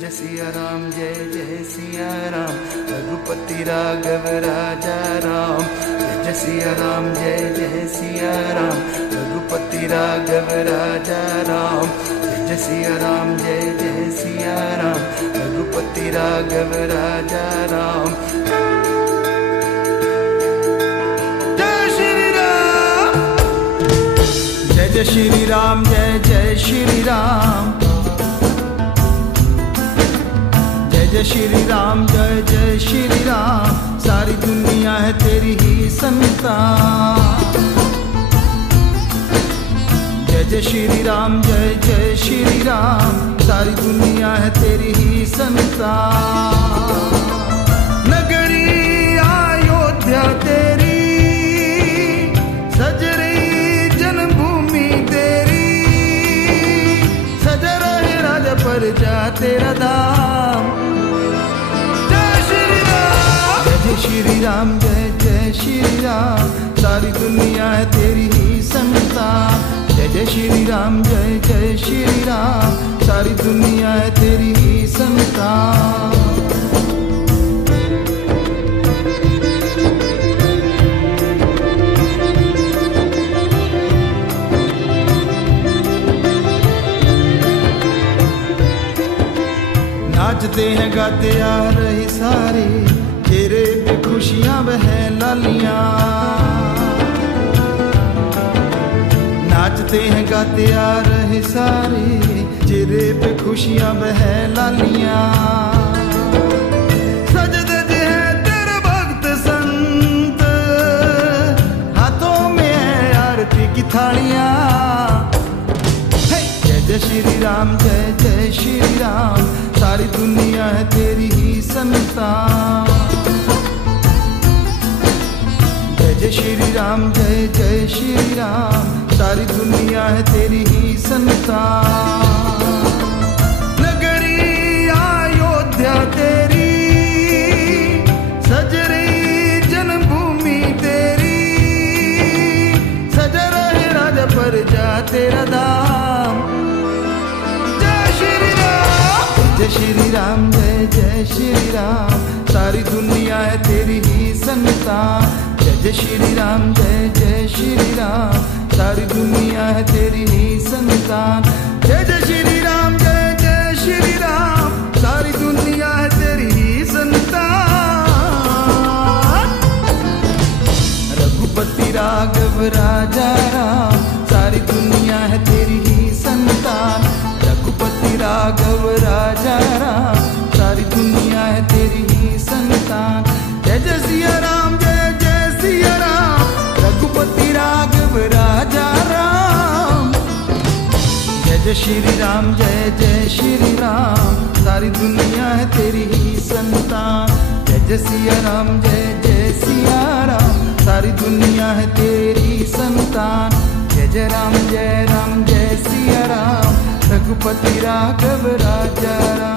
जय सिया राम, जय जय सिया राम, रघुपति राघव राजा राम। जय सिया राम, जय जय सिया राम, रघुपति राघव राजा राम। जय सिया राम, जय जय सिया राम, रघुपति राघव राजा राम। जय श्री राम, जय जय श्री राम, जय श्री राम, जय जय श्री राम। सारी दुनिया है तेरी ही संतान। जय जय श्री राम, जय जय श्री राम। सारी दुनिया है तेरी ही संतान। नगरी अयोध्या तेरी सज रही जन्मभूमि तेरी, सजा रहे राजा पर जा तेरा धाम। जय श्री राम, जय जय श्री राम। सारी दुनिया है तेरी ही संतान। जय जय श्री राम, जय जय श्री राम। सारी दुनिया है तेरी ही संतान। नाचते हैं गाते आ रहे सारे, चेहरे पे खुशियां वह लालियां। नाचते हैं गाते आ रहे सारे, चेहरे पे खुशियां वह लालियां। सजदे हैं तेरे भक्त संत, हाथों में है आरती की थालियां। जय जय श्री राम, जय जय श्री राम। सारी दुनिया है तेरी ही संतान। जय जय श्री राम, जय जय श्री राम। सारी दुनिया है तेरी ही संतान। नगरी अयोध्या तेरी सज रही जन्मभूमि तेरी, सजा रहे राजा पर जा तेरा धाम। जय श्री राम, जय जय श्री राम। सारी दुनिया है तेरी ही संतान। जय जय श्री राम, जय जय श्री राम। सारी दुनिया है तेरी ही संतान। जय जय श्री राम, जय जय श्री राम। सारी दुनिया है तेरी ही संतान। रघुपति राघव राजा राम। सारी दुनिया है तेरी ही संतान। रघुपति राघव राजा राम। सारी दुनिया है तेरी ही संतान। जय जय सिया राम, जय जय सिया राम। रघुपति राघव राजा राम। जय जय श्री राम, जय जय श्री राम। सारी दुनिया है तेरी ही संतान। जय जय सिया राम, जय जय सिया राम। सारी दुनिया है तेरी संतान। जय जय राम, जय राम, जय सिया राम। रघुपति राघव राजा राम।